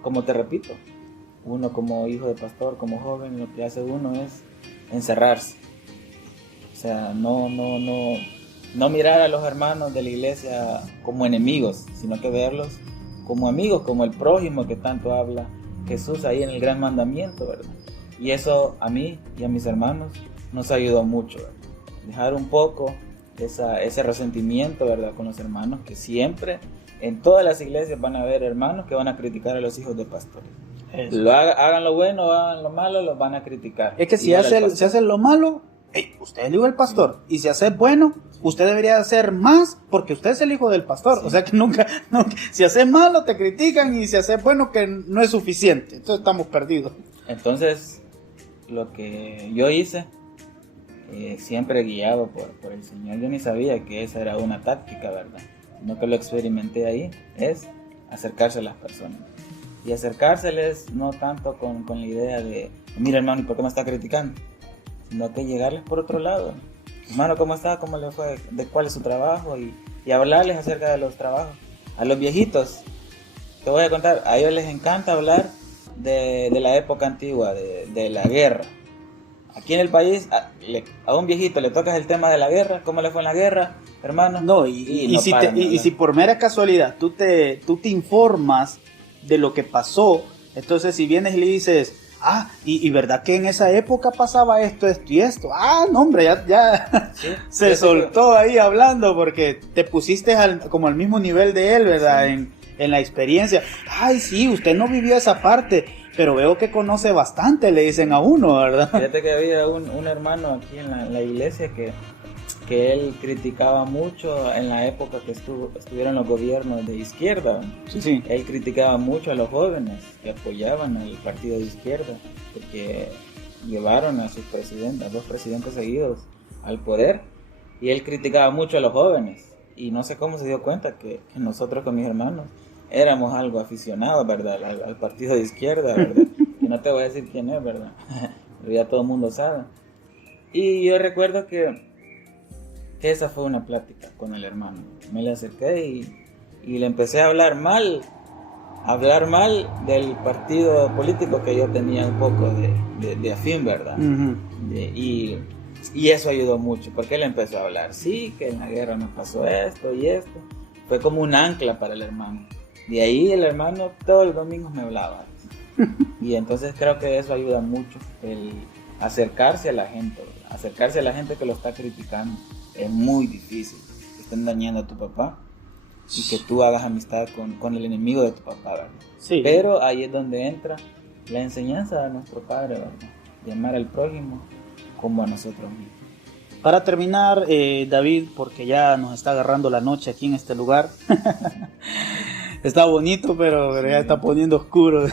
Como te repito, uno como hijo de pastor, como joven, lo que hace uno es encerrarse. O sea, no mirar a los hermanos de la iglesia como enemigos, sino que verlos como amigos, como el prójimo que tanto habla Jesús ahí en el gran mandamiento, ¿verdad? Y eso a mí y a mis hermanos nos ayudó mucho, ¿verdad? Dejar un poco ese resentimiento, ¿verdad? Con los hermanos, que siempre en todas las iglesias van a haber hermanos que van a criticar a los hijos de pastores. Hagan lo bueno o hagan lo malo, los van a criticar. Es que si hacen lo malo, usted es el hijo del pastor. Y si hace bueno, usted debería hacer más porque usted es el hijo del pastor. Sí. O sea que nunca, si hace malo te critican, y si hace bueno que no es suficiente. Entonces estamos perdidos. Entonces, lo que yo hice, siempre guiado por el Señor, yo ni sabía que esa era una táctica, ¿verdad? Sino que lo experimenté ahí, es acercarse a las personas. Y acercárseles no tanto con la idea de, mira hermano, ¿y por qué me está criticando? Sino que llegarles por otro lado. Hermano, ¿cómo está? ¿Cómo le fue? ¿De cuál es su trabajo? Y hablarles acerca de los trabajos. A los viejitos, te voy a contar, a ellos les encanta hablar de la época antigua, de la guerra. Aquí en el país, a un viejito le tocas el tema de la guerra, ¿cómo le fue en la guerra, hermano? No, y si por mera casualidad tú te informas de lo que pasó, entonces si vienes y le dices, y verdad que en esa época pasaba esto y esto, no hombre, ya ¿sí? Se soltó ahí hablando porque te pusiste como al mismo nivel de él, ¿verdad? Sí. En la experiencia. Sí, usted no vivió esa parte, pero veo que conoce bastante, le dicen a uno, ¿verdad? Fíjate que había un hermano aquí en la iglesia que él criticaba mucho en la época que estuvieron los gobiernos de izquierda. Sí. Él criticaba mucho a los jóvenes que apoyaban al partido de izquierda, porque llevaron a sus presidentes, a 2 presidentes seguidos al poder, y él criticaba mucho a los jóvenes, y no sé cómo se dio cuenta que nosotros con mis hermanos éramos algo aficionados, ¿verdad? Al partido de izquierda, ¿verdad? Que no te voy a decir quién es, ¿verdad? Pero ya todo el mundo sabe. Y yo recuerdo que esa fue una plática con el hermano. Me le acerqué y le empecé a hablar mal hablar mal del partido político que yo tenía un poco de afín, ¿verdad? Ujú. Y eso ayudó mucho, porque él empezó a hablar, sí, que en la guerra me pasó esto y esto. Fue como un ancla para el hermano. De ahí el hermano todos los domingos me hablaba. Y entonces creo que eso ayuda mucho, el acercarse a la gente, ¿verdad? Acercarse a la gente que lo está criticando. Es muy difícil que estén dañando a tu papá y que tú hagas amistad con el enemigo de tu papá, ¿verdad? Sí. Pero ahí es donde entra la enseñanza de nuestro Padre, ¿verdad? Llamar al prójimo como a nosotros mismos. Para terminar, David, porque ya nos está agarrando la noche aquí en este lugar. Está bonito, pero ya está poniendo oscuro.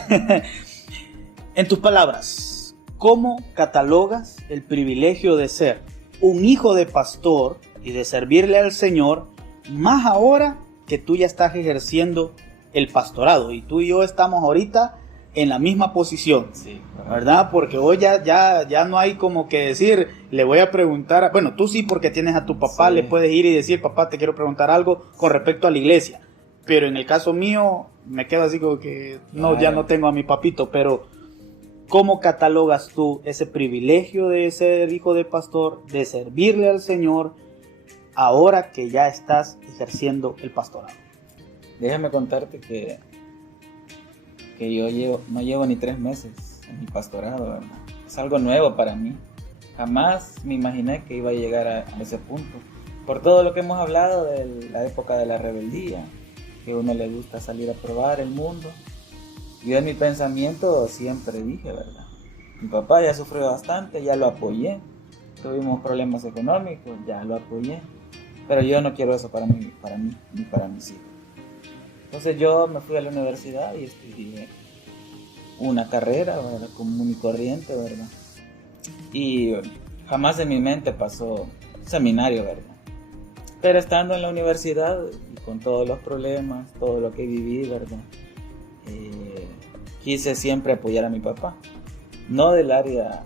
En tus palabras, ¿cómo catalogas el privilegio de ser un hijo de pastor y de servirle al Señor, más ahora que tú ya estás ejerciendo el pastorado? Y tú y yo estamos ahorita en la misma posición, Sí, ¿verdad? Porque hoy ya no hay como que decir, le voy a preguntar, bueno, tú sí, porque tienes a tu papá, sí. Le puedes ir y decir, papá, te quiero preguntar algo con respecto a la iglesia. Pero en el caso mío, me quedo así como que, no, Claro. ya no tengo a mi papito. Pero ¿cómo catalogas tú ese privilegio de ser hijo de pastor, de servirle al Señor, ahora que ya estás ejerciendo el pastorado? Déjame contarte que yo no llevo ni 3 meses en mi pastorado, ¿verdad? Es algo nuevo para mí. Jamás me imaginé que iba a llegar a ese punto. Por todo lo que hemos hablado de la época de la rebeldía, que a uno le gusta salir a probar el mundo. Yo en mi pensamiento siempre dije, ¿verdad? Mi papá ya sufrió bastante, ya lo apoyé. Tuvimos problemas económicos, ya lo apoyé. Pero yo no quiero eso para mí ni para mis hijos. Entonces yo me fui a la universidad y estudié una carrera, ¿verdad? Común y corriente, ¿verdad? Y jamás en mi mente pasó seminario, ¿verdad? Pero estando en la universidad y con todos los problemas, todo lo que viví, ¿verdad? Quise siempre apoyar a mi papá. No del área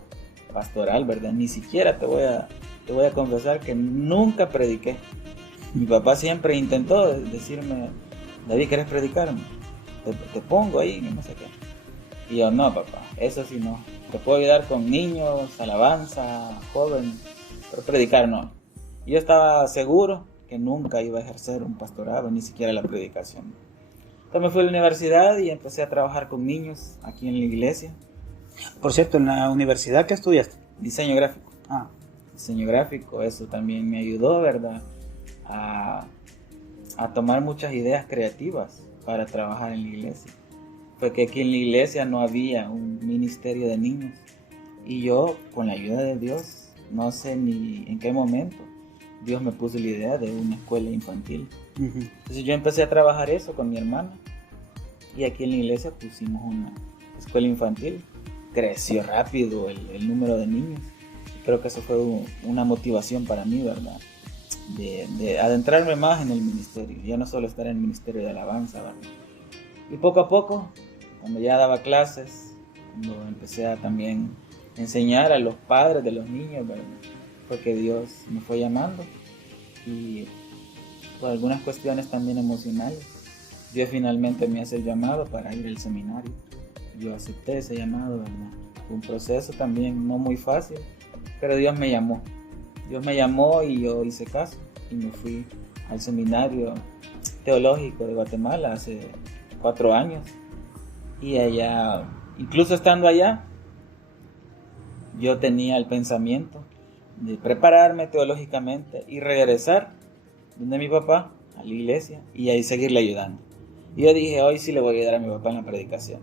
pastoral, ¿verdad? Ni siquiera te voy a confesar que nunca prediqué. Mi papá siempre intentó decirme, David, ¿quieres predicarme? Te pongo ahí, no sé qué. Y yo, no, papá, eso sí no. Te puedo ayudar con niños, alabanza, jóvenes, pero predicar no. Yo estaba seguro que nunca iba a ejercer un pastorado, ni siquiera la predicación. Entonces me fui a la universidad y empecé a trabajar con niños aquí en la iglesia. Por cierto, ¿en la universidad qué estudiaste? Diseño gráfico. Ah, Diseño gráfico, eso también me ayudó, ¿verdad? A tomar muchas ideas creativas para trabajar en la iglesia. Porque aquí en la iglesia no había un ministerio de niños. Y yo, con la ayuda de Dios, no sé ni en qué momento, Dios me puso la idea de una escuela infantil. uh-huh. Entonces yo empecé a trabajar eso con mi hermana. Y aquí en la iglesia pusimos una escuela infantil. Creció rápido el número de niños. Creo que eso fue una motivación para mí, ¿verdad? De adentrarme más en el ministerio, ya no solo estar en el ministerio de alabanza, ¿verdad? Y poco a poco, cuando ya daba clases, cuando empecé a también enseñar a los padres de los niños, ¿verdad? Porque Dios me fue llamando y por algunas cuestiones también emocionales, Dios finalmente me hace el llamado para ir al seminario. Yo acepté ese llamado, ¿verdad? Fue un proceso también no muy fácil, pero Dios me llamó. Dios me llamó y yo hice caso y me fui al seminario teológico de Guatemala hace 4 años. Y allá, incluso estando allá, yo tenía el pensamiento de prepararme teológicamente y regresar donde mi papá, a la iglesia, y ahí seguirle ayudando. Y yo dije, hoy sí le voy a ayudar a mi papá en la predicación.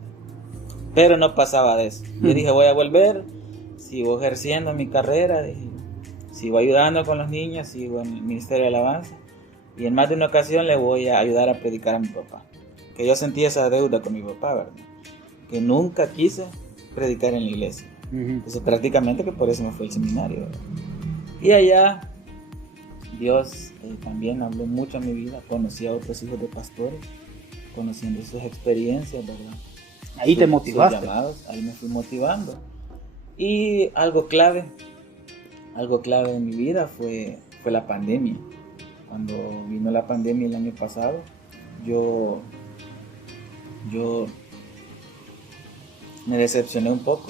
Pero no pasaba de eso. Yo dije, voy a volver, sigo ejerciendo mi carrera, dije, sigo ayudando con los niños, sigo en el ministerio de alabanza. Y en más de una ocasión le voy a ayudar a predicar a mi papá. Que yo sentí esa deuda con mi papá, ¿verdad? Que nunca quise predicar en la iglesia. Uh-huh. Entonces prácticamente que por eso me fui al seminario, ¿verdad? Y allá Dios también habló mucho en mi vida. Conocí a otros hijos de pastores, conociendo sus experiencias, ¿verdad? Ahí te motivaste. Sus llamados, ahí me fui motivando. Y algo clave en mi vida fue la pandemia. Cuando vino la pandemia el año pasado, yo yo me decepcioné un poco,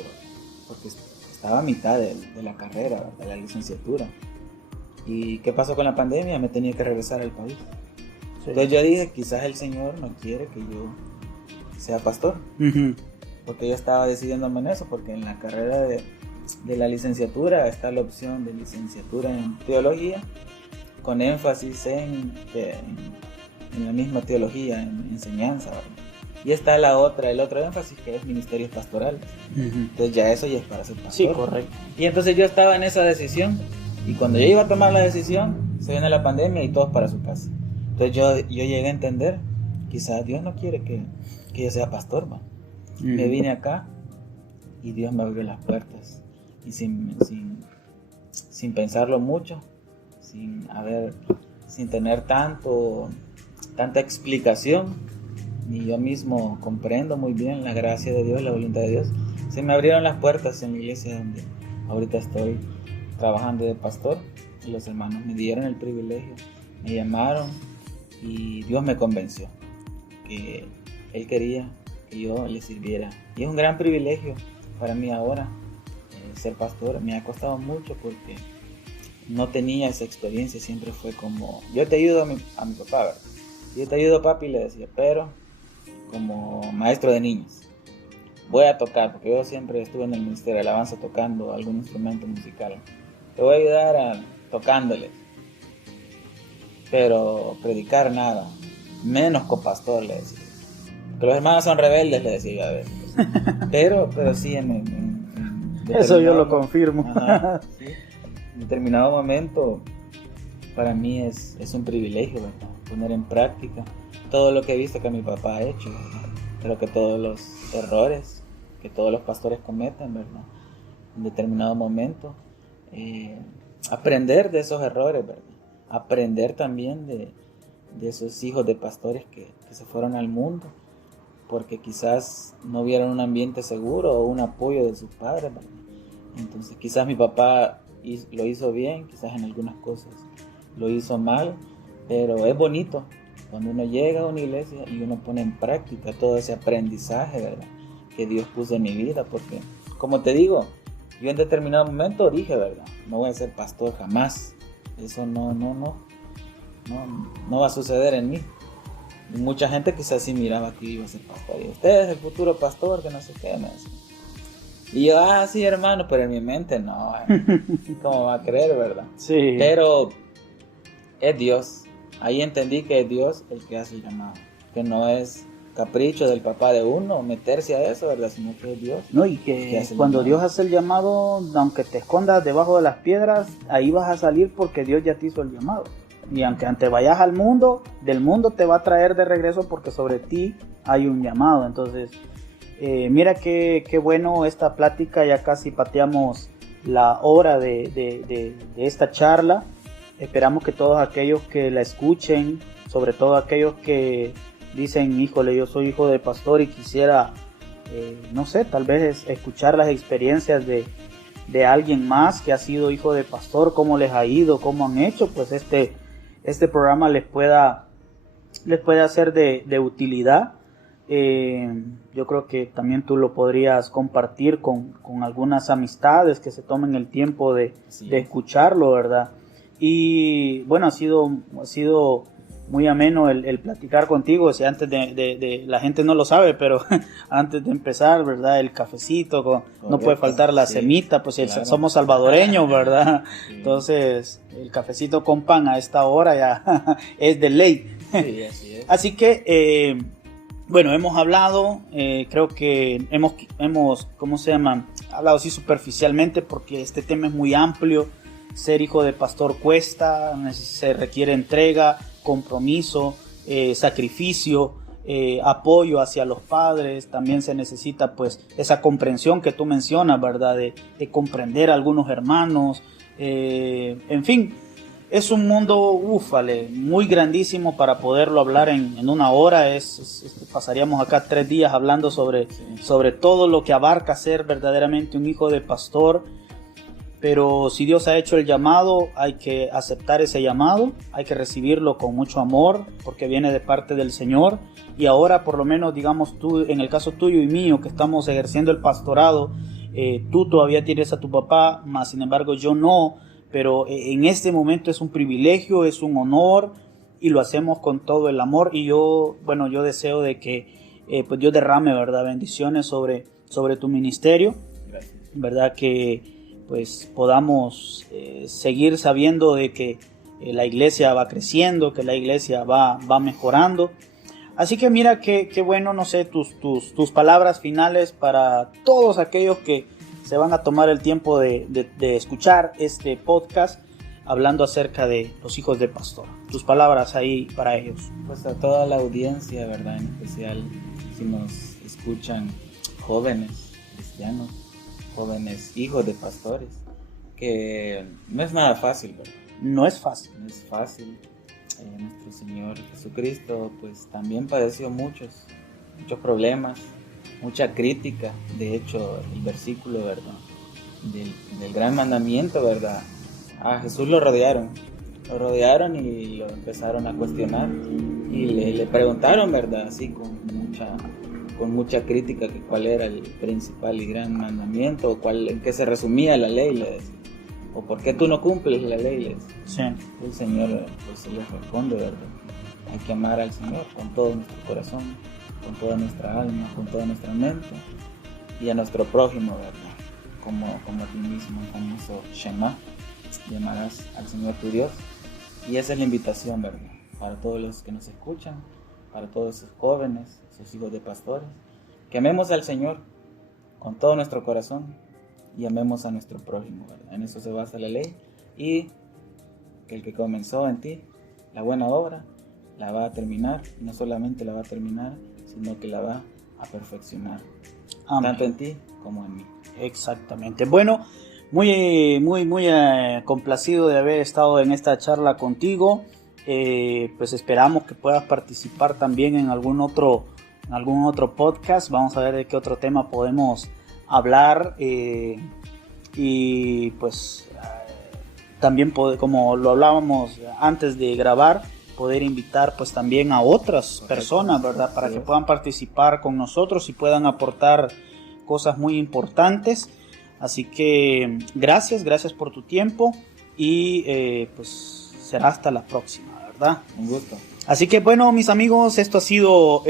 porque estaba a mitad de la carrera, de la licenciatura. ¿Y qué pasó con la pandemia? Me tenía que regresar al país. Sí. Entonces yo dije, quizás el Señor no quiere que yo sea pastor. Uh-huh. Porque yo estaba decidiéndome en eso, porque en la carrera de la licenciatura está la opción de licenciatura en teología, con énfasis en la misma teología, en enseñanza, ¿verdad? Y está el otro énfasis, que es ministerios pastorales. Uh-huh. Entonces ya eso ya es para ser pastor. Sí, correcto. Y entonces yo estaba en esa decisión, y cuando yo iba a tomar la decisión, se viene la pandemia y todos para su casa. Entonces yo llegué a entender, quizás Dios no quiere que yo sea pastor, ¿va? Uh-huh. Me vine acá y Dios me abrió las puertas. Y sin pensarlo mucho, sin tener tanta explicación, ni yo mismo comprendo muy bien la gracia de Dios, la voluntad de Dios, se me abrieron las puertas en la iglesia donde ahorita estoy trabajando de pastor. Y los hermanos me dieron el privilegio, me llamaron y Dios me convenció que Él quería que yo le sirviera. Y es un gran privilegio para mí ahora ser pastor. Me ha costado mucho porque no tenía esa experiencia, siempre fue como, yo te ayudo a mi papá, ¿verdad? Yo te ayudo, papi, le decía, pero como maestro de niños. Voy a tocar, porque yo siempre estuve en el ministerio de alabanza tocando algún instrumento musical. Te voy a ayudar tocándoles, pero predicar nada, menos copastor, le decía. Que los hermanos son rebeldes, le decía yo a veces. Pero sí eso yo lo confirmo. Ajá, sí. En determinado momento, para mí es un privilegio, ¿verdad? Poner en práctica todo lo que he visto que mi papá ha hecho, ¿verdad? Pero que todos los errores que todos los pastores cometen, ¿verdad? En determinado momento, aprender de esos errores, ¿verdad? Aprender también de esos hijos de pastores que se fueron al mundo porque quizás no vieron un ambiente seguro o un apoyo de sus padres, ¿verdad? Entonces quizás mi papá lo hizo bien, quizás en algunas cosas lo hizo mal, pero es bonito cuando uno llega a una iglesia y uno pone en práctica todo ese aprendizaje, ¿verdad?, que Dios puso en mi vida, porque como te digo, yo en determinado momento dije, ¿verdad?, no voy a ser pastor jamás, eso no va a suceder en mí. Y mucha gente quizás sí miraba que iba a ser pastor, y usted es el futuro pastor, que no sé qué, me decía. Y yo, sí, hermano, pero en mi mente no, ¿cómo va a creer, verdad? Sí. Pero es Dios. Ahí entendí que es Dios el que hace el llamado, que no es capricho del papá de uno meterse a eso, ¿verdad?, sino que es Dios. No, y que cuando Dios hace el llamado, aunque te escondas debajo de las piedras, ahí vas a salir porque Dios ya te hizo el llamado. Y aunque te vayas al mundo, del mundo te va a traer de regreso porque sobre ti hay un llamado. Entonces, mira qué bueno esta plática, ya casi pateamos la hora de esta charla. Esperamos que todos aquellos que la escuchen, sobre todo aquellos que dicen, híjole, yo soy hijo de pastor y quisiera, no sé, tal vez escuchar las experiencias de alguien más que ha sido hijo de pastor, cómo les ha ido, cómo han hecho, pues este programa les pueda ser de utilidad. Yo creo que también tú lo podrías compartir con algunas amistades que se tomen el tiempo de escucharlo, ¿verdad? Y bueno, ha sido muy ameno el platicar contigo. Si antes de la gente no lo sabe, pero antes de empezar, ¿verdad?, el cafecito, no puede faltar la semita, pues claro, somos salvadoreños, ¿verdad? Sí. Entonces el cafecito con pan a esta hora ya es de ley. Sí, así es. Así que bueno, hemos hablado, creo que hemos ¿cómo se llama? Hablado así superficialmente porque este tema es muy amplio. Ser hijo de pastor cuesta, se requiere entrega, compromiso, sacrificio, apoyo hacia los padres. También se necesita pues esa comprensión que tú mencionas, ¿verdad?, de comprender a algunos hermanos. En fin, es un mundo muy grandísimo para poderlo hablar en una hora. Pasaríamos acá 3 días hablando sobre todo lo que abarca ser verdaderamente un hijo de pastor. pero si Dios ha hecho el llamado, hay que aceptar ese llamado, hay que recibirlo con mucho amor, porque viene de parte del Señor. Y ahora, por lo menos, digamos tú, en el caso tuyo y mío, que estamos ejerciendo el pastorado, tú todavía tienes a tu papá, más sin embargo yo no, pero en este momento es un privilegio, es un honor, y lo hacemos con todo el amor. Y yo deseo de que pues Dios derrame, ¿verdad?, bendiciones sobre tu ministerio. Gracias. ¿Verdad? Que pues podamos seguir sabiendo de que la iglesia va creciendo, que la iglesia va mejorando. Así que mira qué bueno, no sé, tus palabras finales para todos aquellos que se van a tomar el tiempo de escuchar este podcast hablando acerca de los hijos del pastor. Tus palabras ahí para ellos. Pues a toda la audiencia, ¿verdad? En especial si nos escuchan jóvenes cristianos, jóvenes hijos de pastores, que no es nada fácil, ¿verdad? No es fácil. No es fácil. Nuestro Señor Jesucristo pues también padeció muchos problemas, mucha crítica. De hecho, el versículo, ¿verdad?, del gran mandamiento, ¿verdad?, a Jesús lo rodearon y lo empezaron a cuestionar y le preguntaron, ¿verdad?, así con mucha crítica, que cuál era el principal y gran mandamiento, en qué se resumía la ley, le decía, o por qué tú no cumples la ley, le decía. Sí. El Señor pues se les responde, ¿verdad? Hay que amar al Señor con todo nuestro corazón, con toda nuestra alma, con toda nuestra mente, y a nuestro prójimo, ¿verdad?, como a ti mismo, con eso Shema, llamarás al Señor tu Dios. Y esa es la invitación, ¿verdad?, para todos los que nos escuchan, para todos esos jóvenes, esos hijos de pastores, que amemos al Señor con todo nuestro corazón y amemos a nuestro prójimo, ¿verdad? En eso se basa la ley, y que el que comenzó en ti la buena obra la va a terminar, y no solamente la va a terminar, sino que la va a perfeccionar. Amén. Tanto en ti como en mí. Exactamente. Bueno, muy complacido de haber estado en esta charla contigo. Pues esperamos que puedas participar también en algún otro podcast. Vamos a ver de qué otro tema podemos hablar, y pues también como lo hablábamos antes de grabar, poder invitar pues también a otras personas, ¿verdad?, para que puedan participar con nosotros y puedan aportar cosas muy importantes. Así que gracias por tu tiempo, y pues será hasta la próxima, ¿verdad? Un gusto. Así que bueno, mis amigos, esto ha sido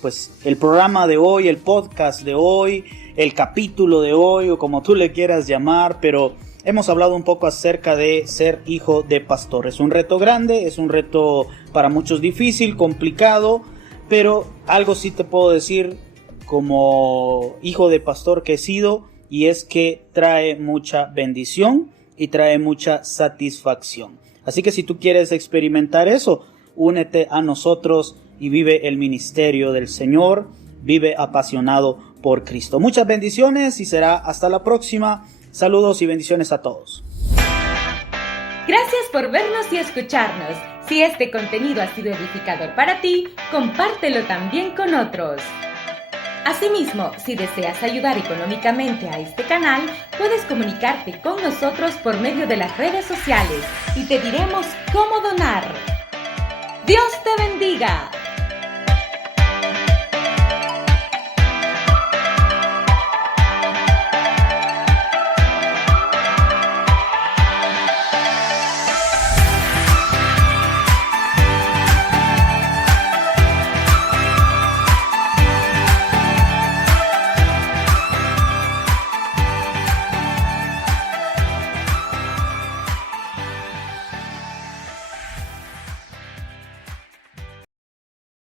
pues el programa de hoy, el podcast de hoy, el capítulo de hoy, o como tú le quieras llamar, pero hemos hablado un poco acerca de ser hijo de pastor. Es un reto grande, es un reto para muchos difícil, complicado, pero algo sí te puedo decir como hijo de pastor que he sido, y es que trae mucha bendición y trae mucha satisfacción. Así que si tú quieres experimentar eso, únete a nosotros y vive el ministerio del Señor, vive apasionado por Cristo. Muchas bendiciones y será hasta la próxima. Saludos y bendiciones a todos. Gracias por vernos y escucharnos. Si este contenido ha sido edificador para ti, compártelo también con otros. Asimismo, si deseas ayudar económicamente a este canal, puedes comunicarte con nosotros por medio de las redes sociales y te diremos cómo donar. ¡Dios te bendiga!